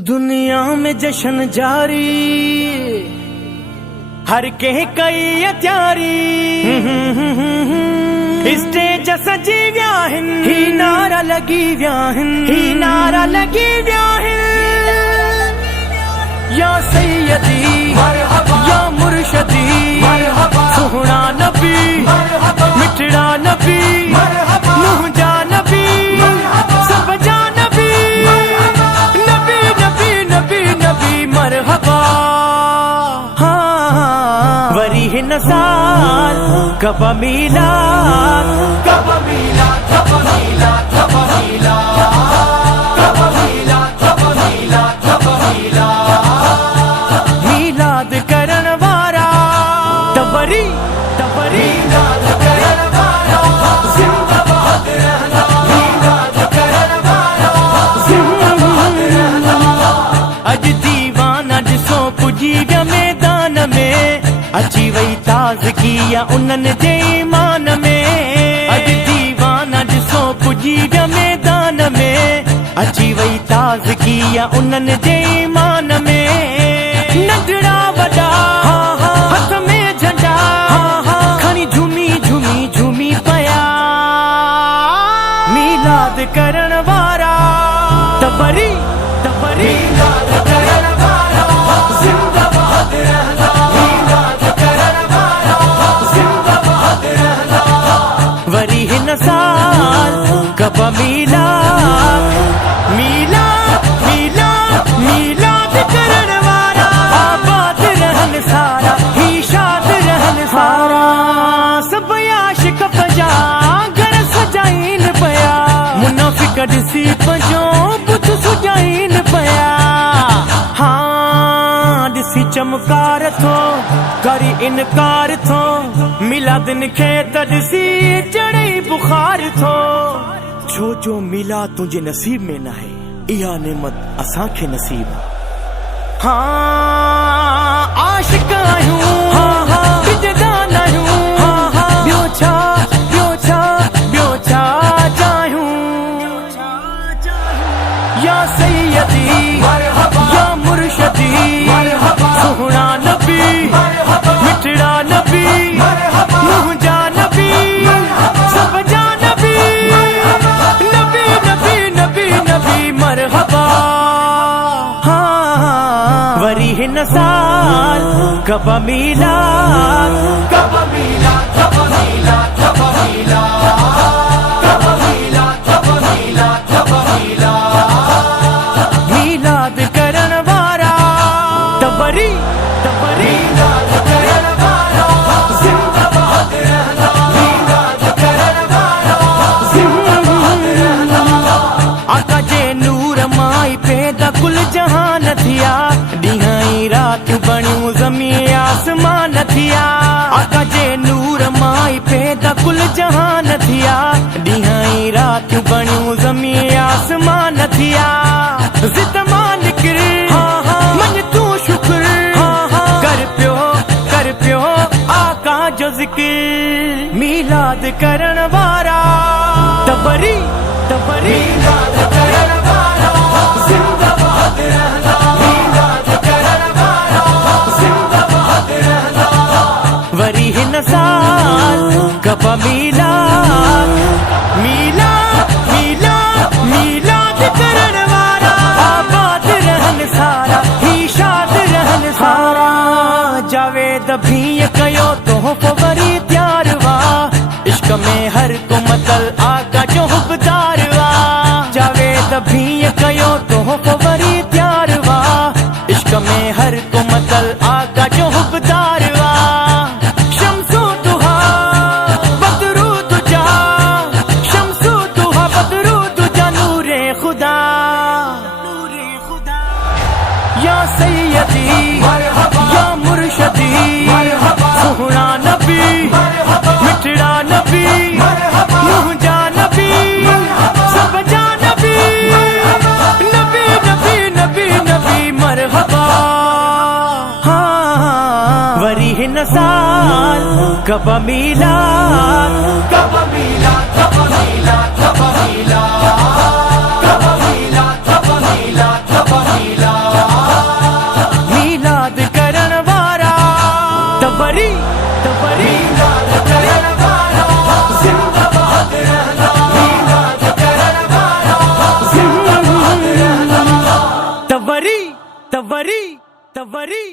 दुनिया में जश्न जारी, हर के कई त्यारी, स्टेज सजी व्याहिन, ही नारा लगी व्याहिन, ही नारा लगी व्याहिन। या सैयदी या मुर्शदी, सुहना नबी मिठड़ा नबी, नूह जा नबी, सब जा नबी, नबी नबी नबी नबी मरहबा। हाँ वरीह नसाल कब मिला, कब मिला, कब मिला, कब मिला, कब मिला, कब मिला, कब मिला। मीलाद करण वारा तबरी तबरी, मीलाद करण वारा जिंदाबाद रहना, मीलाद करण वारा जिंदाबाद रहना। अज दीवाना जिसो पुजी गया मैदान में, अची वही ताज़गी या उन्हनि जे ईमान में। अज दीवाना जिसो पुजी गया मैदान में, अची वही ताज़गी या उन्हनि जे ईमान में। नंढड़ा वॾा हथ में झंडा खणी झूमी झूमी झूमी पया, मीलाद करण वारा तबरी तबरी, मीलाद करण वारा जिंदाबाद रहना, मीलाद करण वारा जिंदाबाद रहना। वरीह नसाल कब मिला, मिला मिला मीलाद करण वारा, आबाद रहन सारा, ही शाद रहन सारा। सब आशिक पजा घर सजाइन पया, मुनाफिक ॾिसी पंजो बुत सुजाइन पया। हाँ ॾिसी चमकार थो करी इनकार थो, मिलादिन खे त ॾिसी चढ़ई बुखार थो। छो जो मिला तुंहिंजे नसीब में न आहे, इहा नेमत असांखे नसीब। हाँ आशिक आहियूं, बिजदान आहियूं, ॿियो छा ॿियो छा ॿियो छा चाहियूं। या सैयदी या मुर्शदी, सुहना नबी मिठड़ा नबी, नूह जा नबी, सब जा नबी, नबी नबी नबी नबी मरहबा। हाँ वरीह नसाल कब मिला, कब मिला, कब मिला, कब मिला, कब मिला, कब मिला, कब मिला। मीलाद करण वारा तबरी तबरी, मीलाद करण वारा जिंदाबाद रहना, मीलाद करण वारा जिंदाबाद रहना। आका जे नूर माई पैदा कुल जहान थिया, ॾींहं रातियूं बणियूं ज़मीन आसमान थिया। आका जे नूर माई पैदा कुल जहान थिया, ॾींहं रातियूं बणियूं ज़मीन आसमान थिया। ज़िद मां निकिर मन तूं शुक्र, कर पियो आका जो ज़िक्र। मीलाद करण वारा तबरी तबरी, मीलाद करण वारा जिंदाबाद रहना, मीलाद करण वारा जिंदाबाद रहना। वरीह नसाल कब मिला, मिला मिला मीलाद करण वारा, आबाद रहन सारा, ही शाद रहन सारा। जावेद भी कयो तोहफ़ो वरी त्यार वा, इश्क में हर को मतल आका जो हुबदार वा। जावेद भी कयो तोहफ़ो वरी त्यार वा, इश्क में हर को मतल आका जो हुबदार वा। शम्सो दुहा बदरू तुझा, शम्सो दुहा बदरू तुझा, नूरे खुदा, नूरे खुदा। या सैयदी या मुर्शदी, हिन साल कब मिला कब मिला कब मिला कब मिला कब मिला कब मिला कब मिला मीलाद करण वारा तबरी तबरी मीलाद करण वारा जिंदाबाद रहना मीलाद करण वारा जिंदाबाद रहना तबरी तबरी तबरी